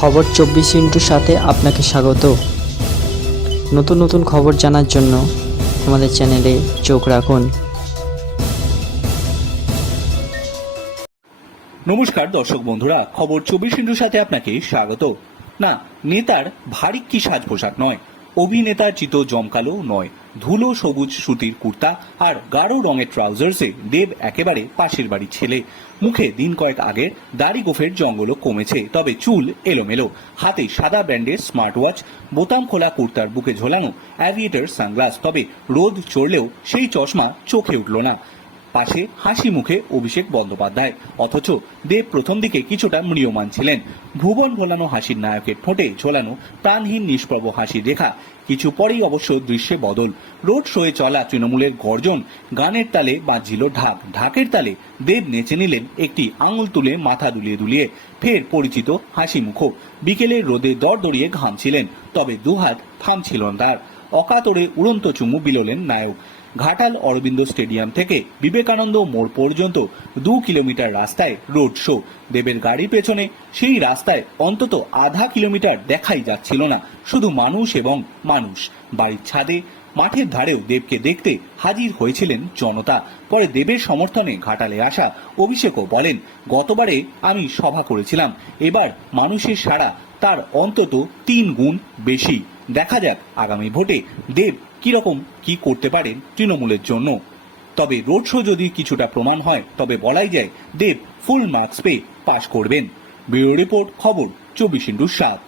খবর চব্বিশ ইন্টুর সাথে আপনাকে স্বাগত। নতুন নতুন খবর জানার জন্য আমাদের চ্যানেলে চোখ রাখুন। নমস্কার দর্শক বন্ধুরা, খবর চব্বিশ ইন্টুর সাথে আপনাকে স্বাগত। না, নেতার ভারী কি সাজ পোশাক নয় অভিনেতার চিত জমকালো নয়। ধুলো সবুজ সুতির কুর্তা আর গাঢ় রঙের ট্রাউজার্সে দেব একেবারে পাশের বাড়ির ছেলে। মুখে দিন কয়েক আগে দাড়ি গোফের জঙ্গলও কমেছে, তবে চুল এলোমেলো। হাতে সাদা ব্র্যান্ডের স্মার্ট ওয়াচ বোতাম খোলা কুর্তার বুকে ঝোলানো অ্যাভিয়েটার সানগ্লাস, তবে রোদ চড়লেও সেই চশমা চোখে উঠল না। পাশে হাসি মুখে অভিষেক বন্দ্যোপাধ্যায়। অথচ দেব প্রথম দিকে কিছুটা ম্রিয়মান ছিলেন। ভুবন ভোলানো হাসির নায়কের ঠোঁটে ঝোলানো প্রাণহীন নিষ্প্রভ হাসির রেখা কিছু পরেই অবশ্য দৃশ্যে বদল। রোড শোয়ে চলা তৃণমূলের গর্জন, গানের তালে বাজছিল ঢাক। ঢাকের তালে দেব নেচে নিলেন একটি আঙুল তুলে মাথা দুলিয়ে দুলিয়ে, ফের পরিচিত হাসি মুখ বিকেলের রোদে দর দড়িয়ে ঘামছিলেন তবে দুহাত থামছিল তার। অকাতরে উড়ন্ত চুমু বিলোলেন নায়ক। ঘাটাল অরবিন্দ স্টেডিয়াম থেকে বিবেকানন্দ মোড় পর্যন্ত দু কিলোমিটার রাস্তায় রোড শো। দেবের গাড়ির পেছনে সেই রাস্তায় অন্তত আধা কিলোমিটার দেখাই যাচ্ছিল না, শুধু মানুষ এবং মানুষ। বাড়ির ছাদে, মাঠের ধারেও দেবকে দেখতে হাজির হয়েছিলেন জনতা। পরে দেবের সমর্থনে ঘাটালে আসা অভিষেকও বলেন, গতবারে আমি সভা করেছিলাম, এবার মানুষের সাড়া তার অন্তত তিন গুণ বেশি। দেখা যাক আগামী ভোটে দেব কীরকম কি করতে পারেন তৃণমূলের জন্য। তবে রোড শো যদি কিছুটা প্রমাণ হয়, তবে বলাই যায় দেব ফুল মার্কস পেয়ে পাশ করবেন। ব্যুরো রিপোর্ট, খবর, চব্বিশ ইন্টু সাত।